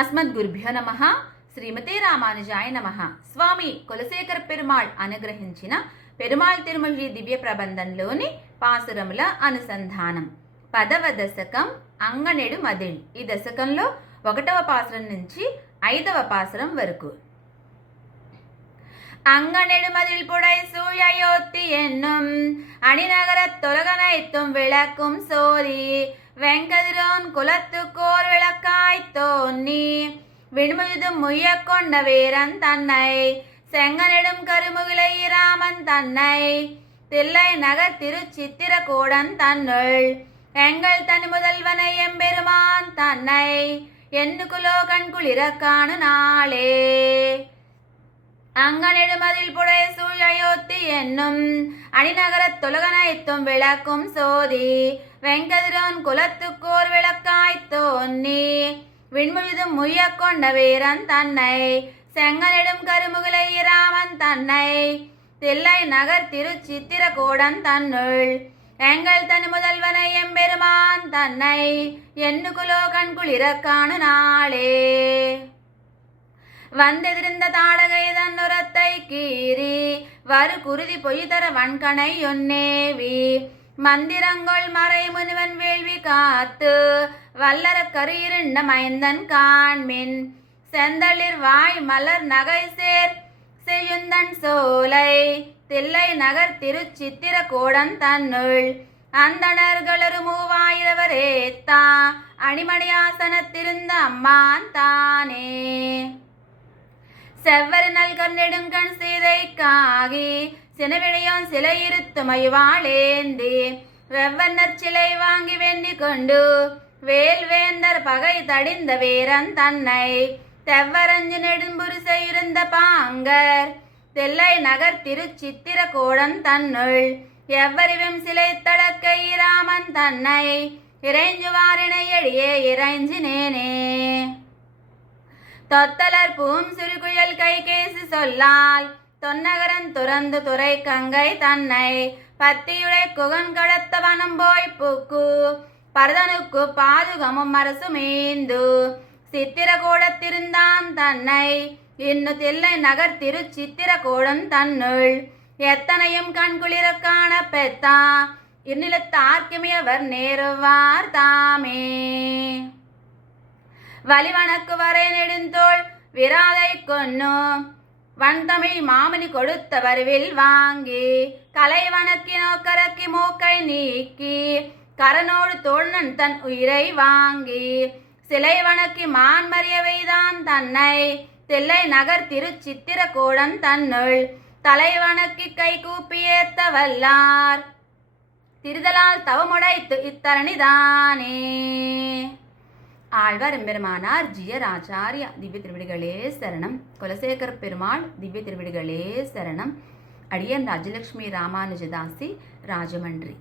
అస్మద్గురుభ్యో నమః. శ్రీమతే రామానుజాయ నమః. స్వామి కులశేఖర పెరుమాళ్ అనుగ్రహించిన పెరుమాళ్ తిరుమల దివ్య ప్రబంధంలోని పాసురముల అనుసంధానం. 10వ దశకం అంగనెడు మదిళ్. ఈ దశకంలో 1వ పాసురం నుంచి 5వ పాసురం వరకు. அங்கனெடு மதில் புடை சூழயோத்தி என்னும் அணிநகரத் தொலகனைத்தும் விளக்கும் சோதி வெங்கதிரோன் குலத்துக்கோர் விளக்காய்த் தோன்னி விண்முழுதும் முய்யக் கொண்ட வீரன் தன்னை செங்கனெடும் கருமுகிலை ராமன் தன்னை தில்லை நகர் திருச்சித்திரகூடன் தன்னுள் எங்கள் தனி முதல்வனை எம்பெருமான் தன்னை எண்ணுகுலோ கண்குளிர காணு நாளே. அங்கனெடு மதில் புடை சூழ் அயோத்தி என்னும் அணிநகரத் தொலகனைத்தும் விளக்கும் சோதி வெங்கதிரோன் குலத்துக்கோர் விளக்காய்த் தோன்னி விண்முழுதும் முய்யக் கொண்ட வீரன் தன்னை செங்கனெடும் கருமுகிலை ராமன் தன்னை தில்லை நகர் திருச்சித்திரகூடன் தன்னுள் எங்கள் தனி முதல்வனை எம்பெருமான் தன்னை எண்ணுகுலோ கண்குளிர காணு நாளே. வந்தெதிர்ந்த தாடகை தன்னுரத்தை கீறி வரு குருதி பொய்தர வன்கணை ஒன்னேவி மந்திரங்கொள் மறை முனிவன் வேள்வி காத்து வல்லர கருயிருண்ட மைந்தன் காண்மின் செந்தளிர் வாய் மலர் நகை சேர் செய்யுந்தன் சோலை தில்லை நகர் திருச்சித்திரகூடன் தன்னுள் அந்தணர்களொரு 3000 ஏத்தா அணிமணியாசனத்திருந்த அம்மான் தானே. செவ்வரி நல்கர் நெடுங்கண் சீதைக்காகி சினவிழையோன் சிலை இருத்துமைவாளேந்தி வெவ்வன்னர் சிலை வாங்கி வெண்ணி கொண்டு வேல்வேந்தர் பகை தடிந்த வீரன் தன்னை தெவ்வரஞ்சு நெடும்புரிசை இருந்த பாங்கர் தில்லை நகர் திருச்சித்திரகூடன் தன்னுள் எவ்வறிவும் சிலை தடக்கை ராமன் தன்னை இறைஞ்சுவாரினை எழியே இறைஞ்சினேனே. தொத்தலர் பூம் சிறுகுயல் கைகேசி சொல்லால் தொன்னகரன் துறந்து துறை கங்கை தன்னை பத்தியுடை குகன் கடத்த வனம் போய் பூக்கு பரதனுக்கு பாதுகமும் அரசுமேந்து சித்திரகூடத்திருந்தான் தன்னை இன்னு தில்லை நகர் திருச்சித்திரகூடன் தன்னுள் எத்தனையும் கண்குளிர காண பெத்தா இந்நிலத்தார்க்குமியவர் நேருவார் தாமே. வலிவனக்கு வரை நெடுந்தோள் விராதை கொன்னு வன்தமிழ் மாமணி கொடுத்த வருவில் வாங்கி கலை வணக்கி நோக்கரக்கி மூக்கை நீக்கி கரனோடு தோழன் தன் உயிரை வாங்கி சிலை வணக்கி மான்மறியவைதான் தன்னை தில்லை நகர் திருச்சித்திரகூடன் தன்னுள் தலை வணக்கி கை கூப்பி ஏத்த வல்லார் திருதலால் தவமுடைத்து இத்தரணிதானே. ஆழ்வார் எம்பெருமானார் ஜியராச்சாரியா திவ்ய திருவிடிகளே சரணம். குலசேகர பெருமாள் திவ்ய திருவிடிகளே சரணம். அடியன் ராஜலட்சுமி ராமானுஜதாசி, ராஜமன்றி.